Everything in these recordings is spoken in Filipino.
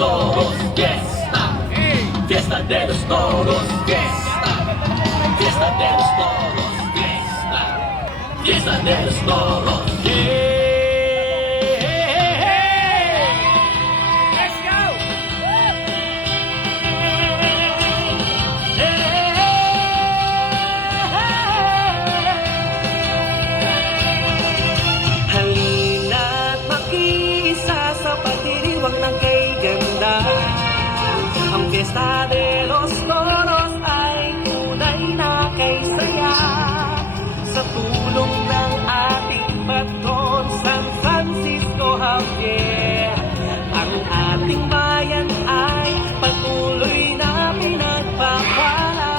toros, fiesta, fiesta de los toros, fiesta, fiesta de los toros, fiesta, fiesta de los toros. Let's go! Halina't makiisa sa pagdiriwang ng kay ganda. Ang Fiesta de los Toros ay tunay na kay saya. Sa tulong ng ating patron San Francisco Javier, ang ating bayan ay patuloy na pinagpapala.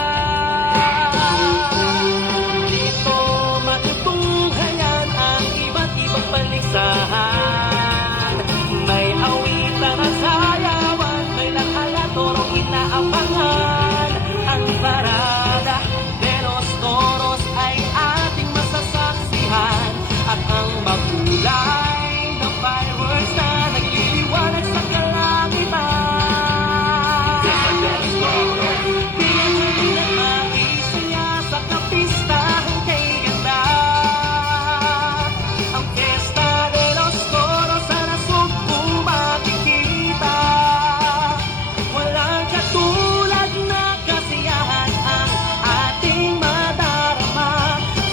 Dito matutunghayan ang iba't ibang paligsahan. May awitan at sayawan, may lakala torong inaabangan. Ang parada de los toros ay ating masasaksihan, at ang makulay na fireworks na nagliliwanag sa kalangitan. Pinag maisaya sa kapistahan kay ganda. Ang Fiesta de los Toros sa nasog kung makikita. Walang katulad na kasiyahan ang ating madarama.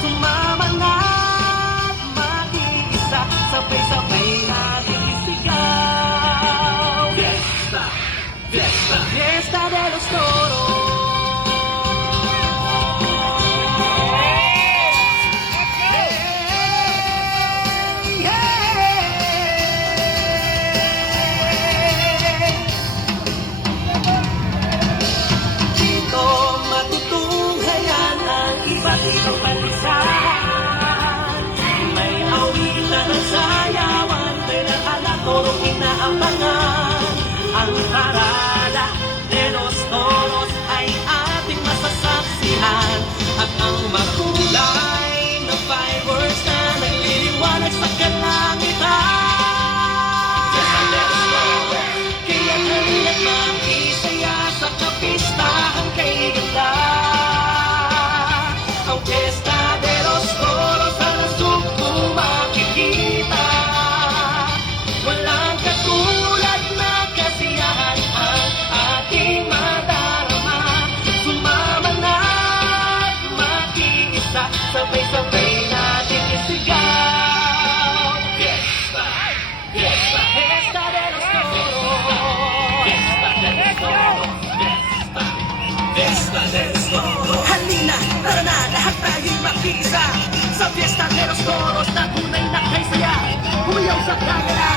Sumama na't makiisa, sabay-sabay natin isigaw. Fiesta, fiesta, Fiesta de los Toros. Dito matutunghayan ang iba't ibang paligsahan. May awitan at sayawan, may lakala torong inaabangan. Ang parada de los toros ay ating masasaksihan, at ang makulay na fireworks na nagliliwanag sa kalangitan. Kaya halina't makisaya sa kapistahan kay ganda. Ang Fiesta de los Toros sa nasog kung makikita. Walang katulad na kasiyahan ang ating madarama. Sumama na't makiisa, sabay-sabay natin isigaw. fiesta, fiesta, Fiesta de los Toros. fiesta de los toros, fiesta, fiesta de los toros. Halina, tara na, lahat tayo'y makiisa sa Fiesta de los Toros na tunay na kay saya. Humayaw sa kamera